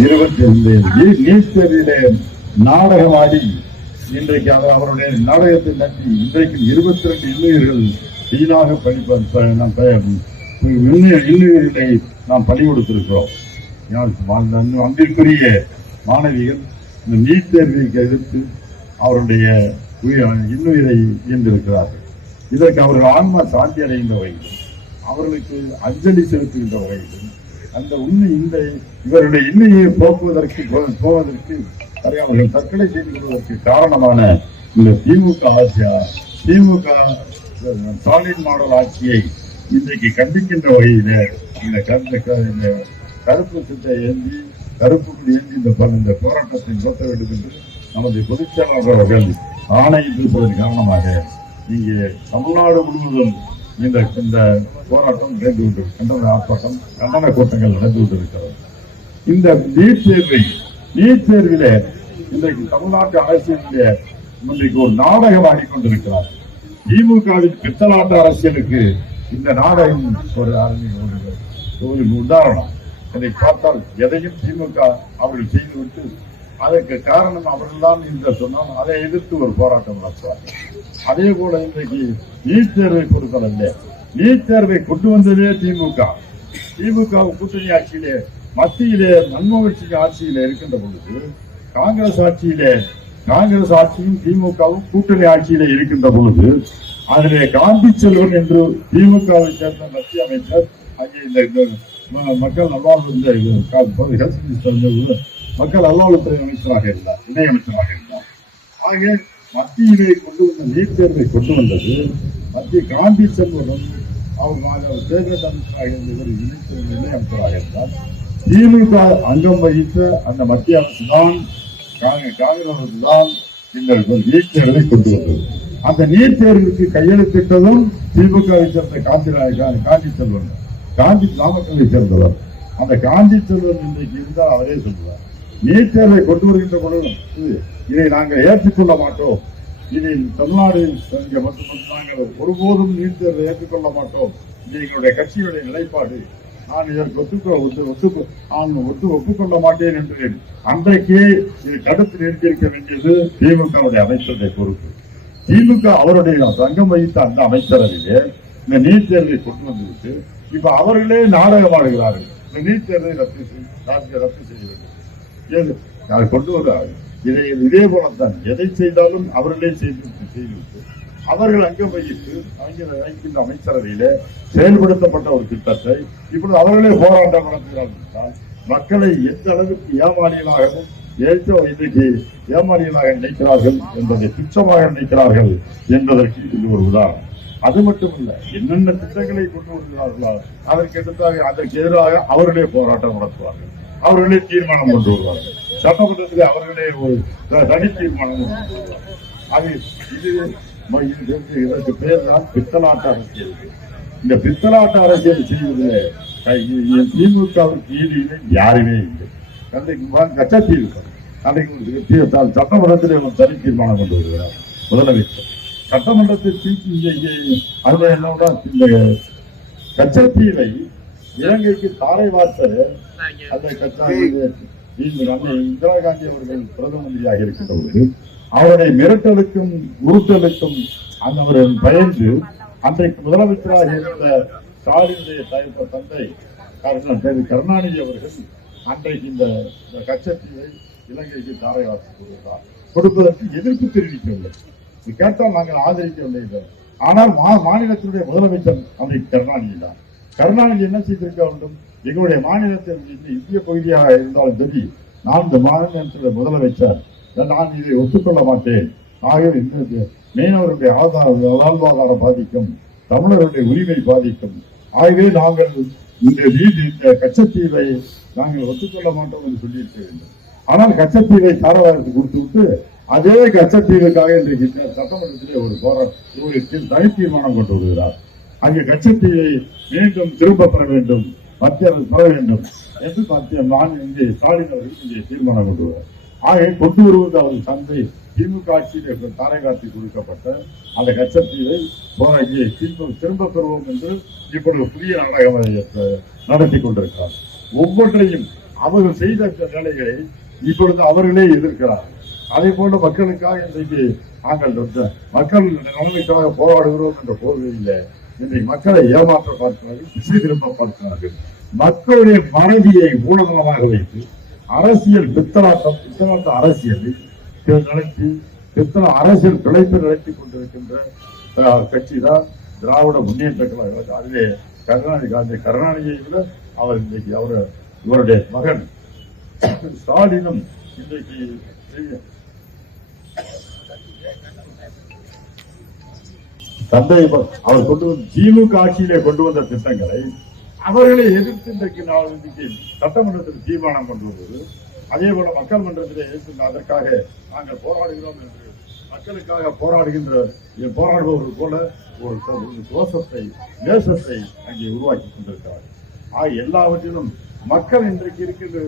இருபத்தி ஐந்து நீட் நாடகமாடி இன்றைக்கு அவர் அவருடைய நாடகத்தை நம்பி இன்றைக்கு இருபத்தி ரெண்டு இன்னுயிர்கள் வீணாக படிப்ப நாம் ப- நாம் பணி கொடுத்திருக்கிறோம். அன்பிற்குரிய மாணவிகள் இந்த நீட் தேர்வை எதிர்த்து அவருடைய உயிர் இன்னுயிரை ஈந்திருக்கிறார்கள் இதற்கு அவர்கள் ஆன்மா சாந்தி அடைகின்ற வகையிலும் அவர்களுக்கு அஞ்சலி செலுத்துகின்ற வகையிலும் அந்த உண்மை இந்த இவருடைய இன்னையை போக்குவதற்கு போ- போவதற்கு அவர்கள் தற்கொலை செய்து கொள்வதற்கு காரணமான இந்த திமுக ஆட்சியா திமுக ஸ்டாலின் மாடல் ஆட்சியை இன்றைக்கு கண்டிக்கின்ற வகையில இந்த கருத்து கருப்பு சிந்தை ஏந்தி கருப்பு ஏந்தி இந்த இந்த போராட்டத்தை நடத்த வேண்டும் என்று நமது பொதுச் செயலாளர் அவர்கள் ஆணையிட்டிருப்பதன் காரணமாக இங்கே தமிழ்நாடு முழுவதும் இந்த இந்த போராட்டம் நடந்து கொண்டு கண்டன ஆர்ப்பாட்டம் கண்டன கூட்டங்கள் நடந்து கொண்டிருக்கிறது இந்த நீட் தேர்வை நீட் தேர்விலே இன்றைக்கு தமிழ்நாட்டு அரசியலிலே இன்றைக்கு ஒரு நாடகம் ஆடிக்கொண்டிருக்கிறார் திமுகவின் பித்தலாட்ட அரசியலுக்கு இந்த நாடகம் ஒரு அரங்கு- ஒரு உதாரணம். இதை பார்த்தால் எதையும் திமுக அவர்கள் செய்துவிட்டு அதற்கு காரணம் அவர்கள்தான் என்று சொன்னால் அதை எதிர்த்து ஒரு போராட்டம் நடத்துவார் அதே போல இன்றைக்கு நீட் தேர்வை பொறுத்தவரை நீட் தேர்வை கொண்டு வந்ததே திமுக திமுக கூட்டணி ஆட்சியிலே மத்தியிலே மன்மோகன் சிங் ஆட்சியிலே இருக்கின்ற பொழுது காங்கிரஸ் ஆட்சியிலே காங்கிரஸ் ஆட்சியும் திமுகவும் கூட்டணி ஆட்சியிலே இருக்கின்ற பொழுது அதிலே காந்தி செல்வன் என்று திமுகவை சேர்ந்த மத்திய அமைச்சர் அங்கே இந்த ம- மக்கள் நல்வாழ்வு இந்த மக்கள் நல்வாழ்வுத்துறை அமைச்சராக இருந்தார் இணை அமைச்சராக இருந்தார். ஆக மத்தியிலே கொண்டு வந்த நீட் தேர்வை கொண்டு வந்தது மத்திய காந்தி செல்வரும் அவர் தேர்தல் அமைச்சராக இருந்தவர் இணை இணை அமைச்சராக இருந்தார். திமுக அங்கம் வகித்த அந்த மத்திய அரசு தான் காங்கிரஸ் அரசு தான் இந்த நீட் தேர்வை கொண்டு வந்தது. அந்த நீட் தேர்வுக்கு கையெழுத்திட்டதும் திமுகவை சேர்ந்த காந்தி காந்தி செல்வன் காந்தி நாமக்கலை சேர்ந்தவர். அந்த காந்தி செல்வன் இன்றைக்கு இருந்தால் அவரே சொல்லுவார். நீட் தேர்வை கொண்டு வருகின்ற பொழுது இதை நாங்கள் ஏற்றுக்கொள்ள மாட்டோம். இனி தமிழ்நாடு நாங்கள் ஒருபோதும் நீட் தேர்வை ஏற்றுக்கொள்ள மாட்டோம். இது எங்களுடைய கட்சியுடைய நிலைப்பாடு. நான் இதற்கு ஒத்துக்கொள்ள ஒத்து ஒத்து நான் ஒத்து ஒப்புக்கொள்ள மாட்டேன் என்று அன்றைக்கே இதை தடுத்து நிறுத்தியிருக்க வேண்டியது திமுகவுடைய அமைச்சருடைய பொறுப்பு. திமுக அவருடைய சங்கம் வைத்த அந்த அமைச்சரவையிலே இந்த நீட் தேர்வை கொண்டு வந்துவிட்டு இப்ப அவர்களே நாடகமாடுகிறார்கள். இந்த நீட் தேர்வை ரத்து ரத்து ரத்து செய்ய வேண்டும். ஏது கொண்டு வர்றாரு இதை இதே போலத்தான். எதை செய்தாலும் அவர்களே செய்து செய்துவிட்டு அவர்கள் அங்கே வகித்து அங்கே வைக்கின்ற செயல்படுத்தப்பட்ட ஒரு திட்டத்தை இப்பொழுது அவர்களே போராட்டம் நடத்துகிறார்கள் என்றால் மக்களை எந்த அளவுக்கு ஏமாளிகளாகவும் ஏற்ற இன்றைக்கு ஏமாளிகளாக நினைக்கிறார்கள் என்பதை துச்சமாக நினைக்கிறார்கள் என்பதற்கு இது ஒரு உதாரணம். அது மட்டுமல்ல என்னென்ன திட்டங்களை கொண்டு வருகிறார்களோ அதற்கு எதிராக அதற்கு எதிராக அவர்களே போராட்டம் நடத்துவார்கள். அவர்களே தீர்மானம் கொண்டு வருவார்கள் சட்டமன்றத்தில் அவர்களே ஒரு தனி தீர்மானம் கொண்டு வருவார்கள் அது இது இதற்கு பேர் தான் பித்தலாட்ட அரசியல். இந்த பித்தலாட்ட அரசியல் செய்வதில் கை- திமுகவுக்கு ஈடு யாருமே இல்லை. அன்றைக்கு கச்சத்தீவு அன்றைக்கு தீ- சட்டமன்றத்திலே ஒரு தனி தீர்மானம் கொண்டு வருகிறார் முதலமைச்சர். சட்டமன்றத்தில் தீர்ப்பு அருமை என்னோட இந்த கச்சத்தீவை இலங்கைக்கு தாரை வார்த்த அந்த இந்திரா காந்தி அவர்கள் பிரதம மந்திரியாக இருக்கின்ற போது அவருடைய மிரட்டலுக்கும் உருட்டலுக்கும் அந்த பயந்து அன்றைக்கு முதலமைச்சராக இருந்த ஸ்டாலினுடைய தந்தை கருணாநிதி அவர்கள் அன்றைக்கு இந்த கச்சத்தீவை இலங்கைக்கு தாரை வார்த்து கொடுத்தார். கொடுப்பதற்கு எதிர்ப்பு தெரிவிக்கவில்லை. இது கேட்டால் நாங்கள் ஆதரிக்கவில்லை. ஆனால் மாநிலத்தினுடைய முதலமைச்சர் அன்றைக்கு கருணாநிதி தான். கருணாநிதி என்ன செய்திருக்க வேண்டும்? எங்களுடைய மாநிலத்தில் இந்திய பகுதியாக இருந்தாலும் சரி நான் இந்த மாநிலத்தினுடைய முதலமைச்சர் நான் இதை ஒத்துக்கொள்ள மாட்டேன்? ஆகவே இந்த மீனவருடைய ஆதாரம் வாழ்வாதாரம் பாதிக்கும் தமிழருடைய உரிமை பாதிக்கும். ஆகவே நாங்கள் இந்த வீடு இந்த கச்சத்தீவை நாங்கள் ஒத்துக்கொள்ள மாட்டோம் என்று சொல்லியிருக்க வேண்டும். ஆனால் கச்சத்தீவை தாரவாரத்து கொடுத்து விட்டு அதே கச்சத்தீவுக்காக இன்றைக்கு சட்டமன்றத்திலே ஒரு போராட்டம் தனி தீர்மானம் கொண்டு வருகிறார். அங்கே கச்சத்தீவை மீண்டும் திரும்ப பெற வேண்டும் மத்திய அரசு பெற வேண்டும் என்று மத்திய நான் இங்கே ஸ்டாலின் அவர்கள் இங்கே தீர்மானம் கொண்டு வருவார் கொண்டு வருவது அவர்கள் தந்தை திமுக ஆட்சியில் தாரை காட்டி கொடுக்கப்பட்ட அந்த கச்சத்தீவை போற இங்கே திரும்ப திரும்ப பெறுவோம் என்று இப்பொழுது புதிய நாடகம் நடத்தி கொண்டிருக்கிறார். ஒவ்வொன்றையும் அவர்கள் செய்த வேலைகளை இப்பொழுது அவர்களே எதிர்க்கிறார் அதே போல மக்களுக்காக இன்றைக்கு நாங்கள் மக்கள் நன்மைக்காக போராடுகிறோம் என்ற போர்வையில் இன்றை மக்களை ஏமாற்ற பார்க்கிறார்கள் திசை திரும்ப பார்க்கிறார்கள் மக்களுடைய மனைவியை ஊடகமாக வைத்து அரசியல் பித்தலாட்டம் பித்தலாட்ட அரசியலை நடத்தி பித்தள அரசியல் பிழைப்பு நடத்தி கொண்டிருக்கின்ற கட்சி தான் திராவிட முன்னேற்ற கழகம் அதிலே கருணாநிதி காந்தி கருணாநிதியை விட அவர் இன்றைக்கு அவர் இவருடைய மகன். ஸ்டாலினும் இன்றைக்கு தந்தை அவர் கொண்டு வந்து திமுக ஆட்சியிலே கொண்டு வந்த திட்டங்களை அவர்களை எதிர்த்து இன்றைக்கு நான் இன்னைக்கு சட்டமன்றத்தில் தீர்மானம் கொண்டு வருவது அதே போல மக்கள் மன்றத்திலே எதிர்த்து அதற்காக நாங்கள் போராடுகிறோம் என்று மக்களுக்காக போராடுகின்ற போராடுபவர்கள் போல ஒரு தோஷத்தை நேசத்தை அங்கே உருவாக்கி கொண்டிருக்கிறார்கள். ஆக எல்லாவற்றிலும் மக்கள் இன்றைக்கு இருக்கின்ற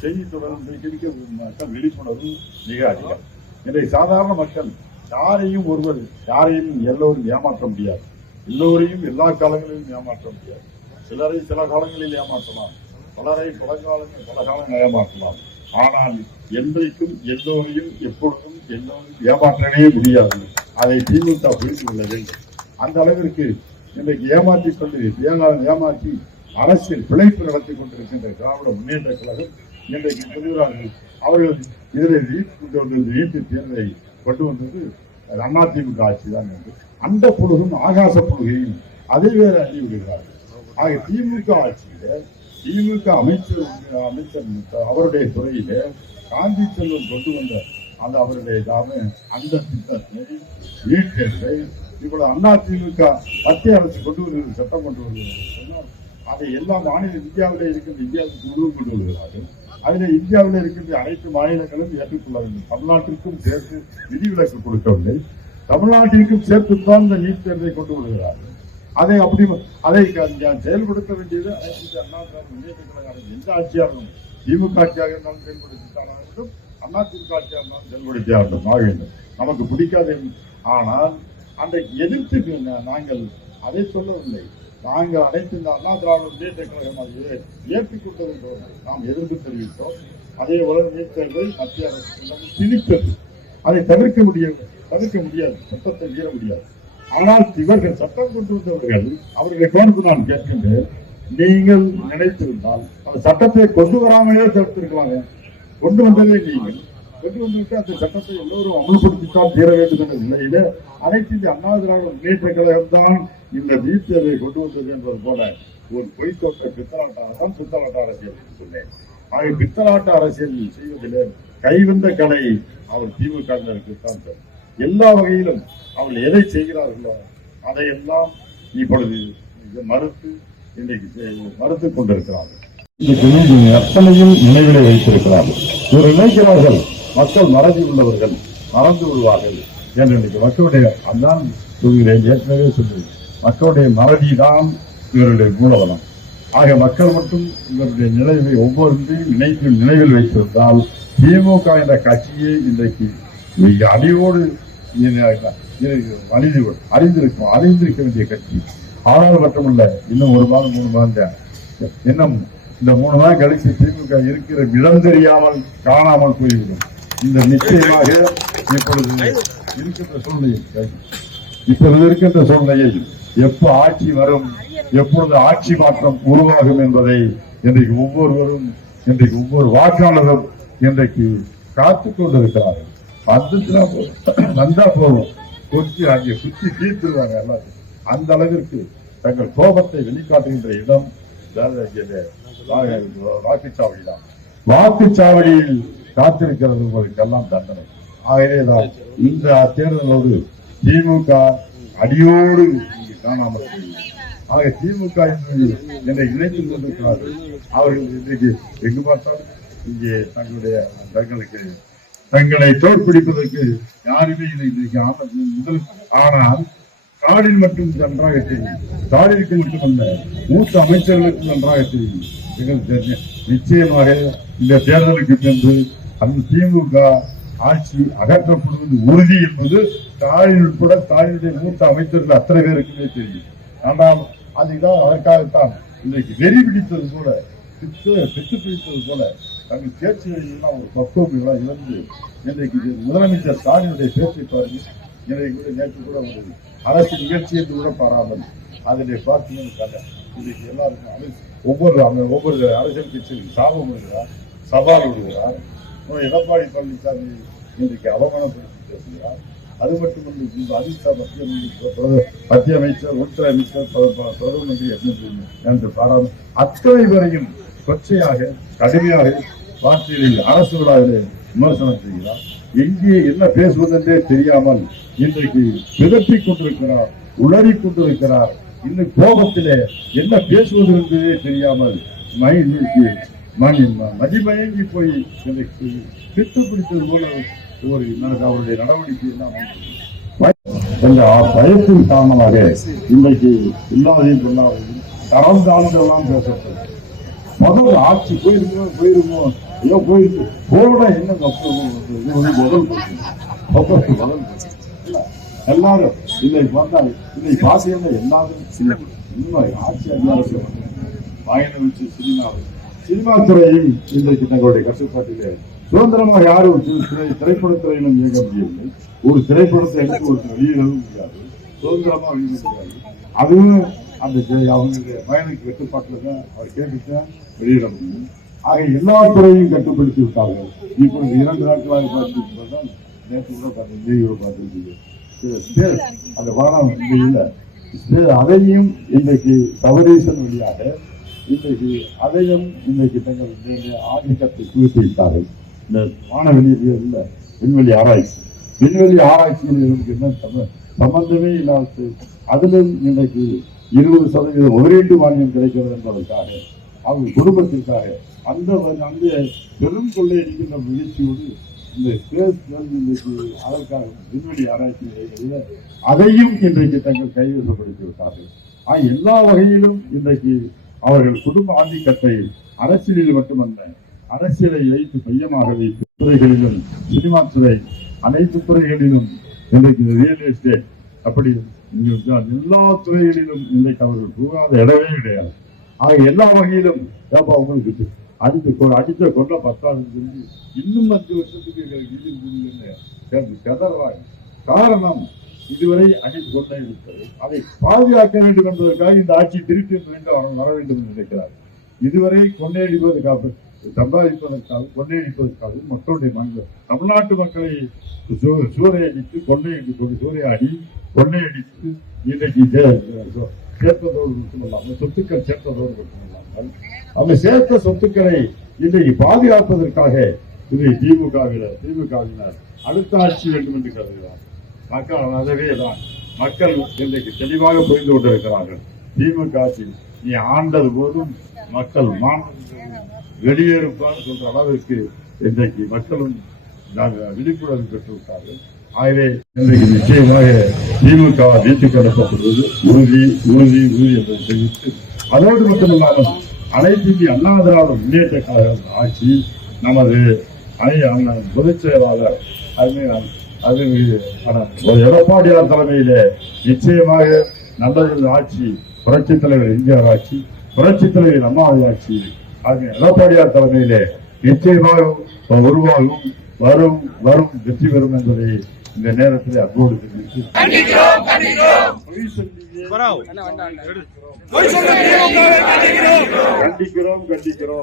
செய்தி தொடர் இன்றைக்கு இருக்கின்ற மக்கள் விழிப்புணர்வு மிக அதிகம். இன்றைக்கு சாதாரண மக்கள் யாரையும் ஒருவர் யாரையும் எல்லோரும் ஏமாற்ற முடியாது. எல்லோரையும் எல்லா காலங்களிலும் ஏமாற்ற முடியாது. சிலரை சில காலங்களில் ஏமாற்றலாம். பலரை பல காலங்கள் பல காலங்கள் ஏமாற்றலாம். ஆனால் என்றைக்கும் எல்லோரையும் எப்பொழுதும் எல்லோரும் ஏமாற்றவே முடியாது. அதை திமுக புரிந்து கொள்ள வேண்டும். அந்த அளவிற்கு இன்றைக்கு ஏமாற்றி கொண்டு வேளாண் ஏமாற்றி அரசியல் பிழைப்பு நடத்தி கொண்டிருக்கின்ற திராவிட முன்னேற்ற கழகம் இன்றைக்கு சொல்கிறார்கள் அவர்கள் இதில் நீட் நீட்டு தேர்தலை கொண்டு வந்தது அதிமுக ஆட்சி தான் என்று அந்த புழுகும் ஆகாச புழுகையும் அதை வேறு அள்ளி விடுகிறார்கள் ஆக திமுக ஆட்சியில திமுக அமைச்சர் அமைச்சர் அவருடைய துறையில காந்தி செல்வம் கொண்டு வந்த அந்த அவருடைய தாம அந்த திட்டத்தை நீட்டத்தை இவ்வளவு அதிமுக மத்திய அரசு கொண்டு வருகிறது சட்டம் கொண்டு வருகிறது. சொன்னால் அதை எல்லா மாநில இந்தியாவிலே இருக்கின்ற இந்தியாவுக்கு முழுவதும் கொண்டு வருகிறார்கள் அதில் இந்தியாவில் இருக்கின்ற அனைத்து மாநிலங்களும் ஏற்றுக்கொள்ள வேண்டும் தமிழ்நாட்டிற்கும் சேர்த்து விதிவிலக்கு கொடுக்கவில்லை. தமிழ்நாட்டிற்கும் சேர்த்துத்தான் இந்த நீட் தேர்வை கொண்டு வருகிறார்கள். அதை அப்படி அதை செயல்படுத்த வேண்டியது அண்ணா முன்னேற்ற கழக அரசு எந்த ஆட்சியாக இருந்தாலும் திமுக ஆட்சியாக இருந்தாலும் செயல்படுத்தித்தான் வேண்டும். அண்ணா திமுக ஆட்சியாக இருந்தாலும் செயல்படுத்தி ஆக வேண்டும் ஆக வேண்டும். நமக்கு பிடிக்காது. ஆனால் அன்றைக்கு எதிர்த்து நாங்கள் அதை சொல்லவில்லை. நாங்கள் அனைத்து இந்த அண்ணா திராவிட முன்னேற்ற கழகம் அதை ஏற்றுக்கொண்டது போல நாம் எதிர்ப்பு தெரிவித்தோம். அதே போல நீர்த்தேர்வை மத்திய அரசு திணித்தது. அதை தவிர்க்க முடியாது தவிர்க்க முடியாது. சட்டத்தை மீற முடியாது. ஆனால் இவர்கள் சட்டம் கொண்டு வந்தவர்கள் அவர்களை கோர்த்து நான் கேட்கின்றேன். நீங்கள் நினைத்திருந்தால் அந்த சட்டத்தை கொண்டு வராமலே தடுத்திருக்கலாங்க கொண்டு வந்ததே நீங்கள். கொண்டு வந்துட்டு அந்த சட்டத்தை எல்லோரும் அமல்படுத்தித்தான் தீர வேண்டும் என்ற நிலையில அனைத்து இந்த அண்ணா திராவிட முன்னேற்ற கழகம் தான் இந்த நீட் கொண்டு வந்தது என்பது போல ஒரு பொய்த்தோட்ட பித்தலாட்ட தான் பித்தலாட்ட அரசியல் என்று சொன்னேன். ஆக பித்தலாட்ட அரசியல் செய்வதிலே கைவந்த கலை அவர் திமுக தான் சார் எல்லா வகையிலும் அவர்கள் எதை செய்கிறார்களோ அதையெல்லாம் இப்பொழுது மறுத்து இன்றைக்கு மறுத்து கொண்டிருக்கிறார்கள். இன்னைக்கு நீங்க அத்தனையும் நினைவிலே வைத்திருக்கிறார்கள். இவர் நினைக்கிறார்கள் மக்கள் மறதி உள்ளவர்கள் மறந்து விடுவார்கள். என்று இன்னைக்கு மக்களுடைய அதான் சொல்கிறேன் ஏற்கனவே சொல்கிறேன் மக்களுடைய மறதி தான் இவருடைய மூலதனம். ஆக மக்கள் மட்டும் இவருடைய நினைவை ஒவ்வொருத்தையும் நினைத்து நினைவில் வைத்திருந்தால் திமுக என்ற கட்சியை இன்றைக்கு மிக அடியோடு அழிந்து அறிந்திருக்கும் அறிந்திருக்க வேண்டிய கட்சி. ஆனால் மட்டுமல்ல இன்னும் ஒரு மாதம் மூணு மாதம் இன்னும் இந்த மூணு மாதம் கழித்து திமுக இருக்கிற இடம் தெரியாமல் காணாமல் போய்விடும். இந்த நிச்சயமாக இப்பொழுது இருக்கின்ற சூழ்நிலை இப்பொழுது இருக்கின்ற சூழ்நிலையில் எப்ப ஆட்சி வரும் எப்பொழுது ஆட்சி மாற்றம் உருவாகும் என்பதை இன்றைக்கு ஒவ்வொருவரும் இன்றைக்கு ஒவ்வொரு வாக்காளரும் இன்றைக்கு காத்துக் கொண்டிருக்கிறார்கள். வந்துச்சுன்னா போதும். வந்தா போதும். கொஞ்சம் அங்கே சுத்தி தீர்த்துருவாங்க எல்லாத்தையும் அந்த அளவிற்கு தங்கள் கோபத்தை வெளிக்காட்டுகின்ற இடம் வேற வாக்குச்சாவடி தான் வாக்குச்சாவடியில் காத்திருக்கிறது உங்களுக்கெல்லாம் தண்டனை. ஆகவேதான் இந்த தேர்தலோடு திமுக அடியோடு காணாமல் ஆக திமுக என்னை இணைத்துக் கொண்டிருக்கிறார்கள். அவர்கள் இன்றைக்கு எங்கு பார்த்தாலும் இங்கே தங்களுடைய தங்களுக்கு தங்களை தோற்பிடிப்பதற்கு யாருமே இல்லை இன்றைக்கு முதல் ஆனால் ஸ்டாலின் மட்டும் நன்றாக தெரியும். ஸ்டாலினுக்கு மட்டுமல்ல மூத்த அமைச்சர்களுக்கு நன்றாக தெரியும். எங்களுக்கு தெரியும். நிச்சயமாக இந்த தேர்தலுக்கு சென்று அந்த திமுக ஆட்சி அகற்றப்படுவது உறுதி என்பது ஸ்டாலின் உட்பட ஸ்டாலினுடைய மூத்த அமைச்சர்கள் அத்தனை பேருக்குமே தெரியும். ஆனால் அதுதான் அதற்காகத்தான் இன்றைக்கு வெறி பிடித்தது கூட பித்து பித்து பிடித்தது போல தங்கள் பேச்சுகளில் ஒரு பக்குவம் எல்லாம் இழந்து இன்றைக்கு முதலமைச்சர் ஸ்டாலினுடைய பேச்சை பாருங்க. இன்றைக்கு கூட நேற்று கூட ஒரு அரசு நிகழ்ச்சி என்று கூட பாராமல் அதிலே பார்த்தீங்கன்னு இன்றைக்கு எல்லாருக்கும் அரசு ஒவ்வொரு அந்த ஒவ்வொரு அரசியல் கட்சியும் சாபம் விடுகிறார் சவால் விடுகிறார் எடப்பாடி பழனிசாமி இன்றைக்கு அவமானப்படுத்தி பேசுகிறார் அது மட்டுமல்ல இந்த அமித்ஷா மத்திய அமைச்சர், மத்திய அமைச்சர் உள்துறை அமைச்சர் பிரதம மந்திரி என்று என்று பாராம அத்தனை வரையும் கொச்சையாக கடுமையாக வார்த்தைகளில் அரசு விழாவிலே விமர்சனம் செய்கிறார். எங்கே என்ன பேசுவதென்றே தெரியாமல் இன்றைக்கு பிதற்றிக் கொண்டிருக்கிறார் உளறி கொண்டிருக்கிறார். இன்னும் கோபத்திலே என்ன பேசுவது என்பதே தெரியாமல் மகிழ்ச்சி மதிமயங்கி போய் இன்றைக்கு திட்டு பிடித்தது போல ஒரு அவருடைய நடவடிக்கை எல்லாம் பயத்தின் காரணமாக இன்றைக்கு இல்லாதையும் சொல்லாதையும் தரம் தாழ்ந்தெல்லாம் பேசப்பட்டது. முதல் ஆட்சி போயிருக்கோம் போயிருக்கோம் ஏதோ போயிருக்கு. போட என்ன தப்பு? இது வந்து முதல் பிரச்சனை. முதல் எல்லாரும் இன்னைக்கு வந்தால் இன்னைக்கு பாசியம் எல்லாரும் சின்ன ஆட்சி அதிகாரத்தில் வாயின வச்சு சினிமா சினிமா துறையும் இன்றைக்கு தங்களுடைய கட்டுப்பாட்டிலே சுதந்திரமாக யாரும் திரைப்படத்துறையிலும் இயங்க முடியவில்லை. ஒரு திரைப்படத்தை எடுத்து ஒரு வெளியிடவும் முடியாது சுதந்திரமாக வெளியிட முடியாது அதுவும் அந்த அவங்களுடைய பயனுக்கு கட்டுப்பாட்டில் தான் அவர் கேட்டுத்தான் வெளியிட முடியும். ஆக எல்லா துறையும் கட்டுப்படுத்தி விட்டார்கள். இப்பொழுது இரண்டு நாட்களாக பார்த்துருந்தால் நேற்று கூட பார்த்து வீடியோ பார்த்துருக்கீங்க அந்த பாடம் இல்லை. அதையும் இன்றைக்கு சவரீசன் வழியாக இன்றைக்கு அதையும் இன்றைக்கு தங்கள் ஆதிக்கத்தை குவித்து விட்டார்கள். இந்த வானவெளி விண்வெளி ஆராய்ச்சி. விண்வெளி ஆராய்ச்சியில் இவருக்கு என்ன சம்ம- சம்பந்தமே இல்லாத அதிலும் இன்றைக்கு இருபது சதவீதம் முதலீட்டு மானியம் கிடைக்கிறது என்பதற்காக அவங்க குடும்பத்திற்காக அந்த அந்த பெரும் கொள்ளையடிக்கின்ற முயற்சியோடு இந்த ஸ்பேஸ் இன்றைக்கு அதற்காக விண்வெளி ஆராய்ச்சி நிலையங்களில் அதையும் இன்றைக்கு தங்கள் கைவசப்படுத்தி விட்டார்கள் ஆனால் எல்லா வகையிலும் இன்றைக்கு அவர்கள் குடும்ப ஆதிக்கத்தை அரசியலில் மட்டுமல்ல அரசியலை வைத்து மையமாக வைத்து துறைகளிலும் சினிமா துறை அனைத்து துறைகளிலும் இன்றைக்கு ரியல் எஸ்டேட் அப்படி எல்லா துறைகளிலும் இன்றைக்கு அவர்கள் போகாத இடமே கிடையாது. ஆக எல்லா வகையிலும் ஏப்பா உங்களுக்கு அடித்து அடித்த கொண்ட பத்தாவது சொல்லி இன்னும் அஞ்சு வருஷத்துக்கு எங்களுக்கு கதர்வாய் காரணம் இதுவரை அடித்து கொண்டே இருக்கிறது அதை பாதுகாக்க வேண்டும் என்பதற்காக இந்த ஆட்சி திருப்பி மீண்டும் வர வேண்டும் என்று நினைக்கிறார் இதுவரை கொள்ளையடிப்பதற்காக சம்பாதிப்பதற்காக கொள்ளையடிப்பதற்காக மக்களுடைய மனதில் தமிழ்நாட்டு மக்களை சூறையடித்து கொள்ளையடித்து கொண்டு சூறையாடி கொள்ளையடித்து இன்றைக்கு சேர்த்ததோடு மட்டுமல்லாமல் சொத்துக்கள் சேர்த்ததோடு மட்டுமல்லாமல் அவங்க சேர்த்த சொத்துக்களை இன்றைக்கு பாதுகாப்பதற்காக இது திமுகவினர் திமுகவினர் அடுத்த ஆட்சி வேண்டும் என்று கருதுகிறார் மக்கள் அதவே தான். மக்கள் இன்றைக்கு தெளிவாக புரிந்து கொண்டிருக்கிறார்கள். திமுக ஆட்சி நீ ஆண்டது போதும் மக்கள் மாணவர்கள் வெளியேறுப்பார் சொல்ற அளவிற்கு இன்றைக்கு மக்களும் நாங்கள் விழிப்புணர்வு பெற்றுவிட்டார்கள் ஆகவே இன்றைக்கு நிச்சயமாக திமுக வீட்டுக்கு அனுப்பப்படுவது உறுதி உறுதி உறுதி என்பதை தெரிவித்து அதோடு மட்டுமல்லாமல் அனைத்து அண்ணா திராவிட முன்னேற்ற கழக ஆட்சி நமது பொதுச் செயலாளர் அது ஒரு எடப்பாடியார் தலைமையிலே நிச்சயமாக நல்லது ஆட்சி புரட்சித் தலைவர் எம்ஜிஆர் ஆட்சி புரட்சித் தலைவர் அம்மாவை ஆட்சி அது எடப்பாடியார் தலைமையிலே நிச்சயமாக உருவாகும் வரும் வரும் வெற்றி பெறும் என்பதை இந்த நேரத்தில் அன்போடு கண்டிக்கிறோம் கண்டிக்கிறோம்.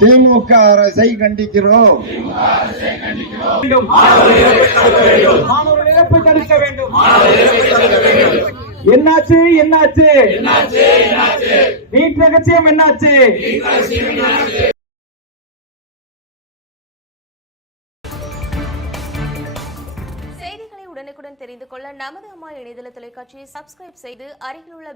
திமுக அரசை கண்டிக்கிறோம். இழப்பை தடுக்க வேண்டும். என்னாச்சு என்னாச்சு? நீட் ரகசியம் என்னாச்சு? செய்திகளை உடனுக்குடன் தெரிந்து கொள்ள நமது அம்மா இணையதள தொலைக்காட்சியை சப்ஸ்கிரைப் செய்து அருகில் உள்ள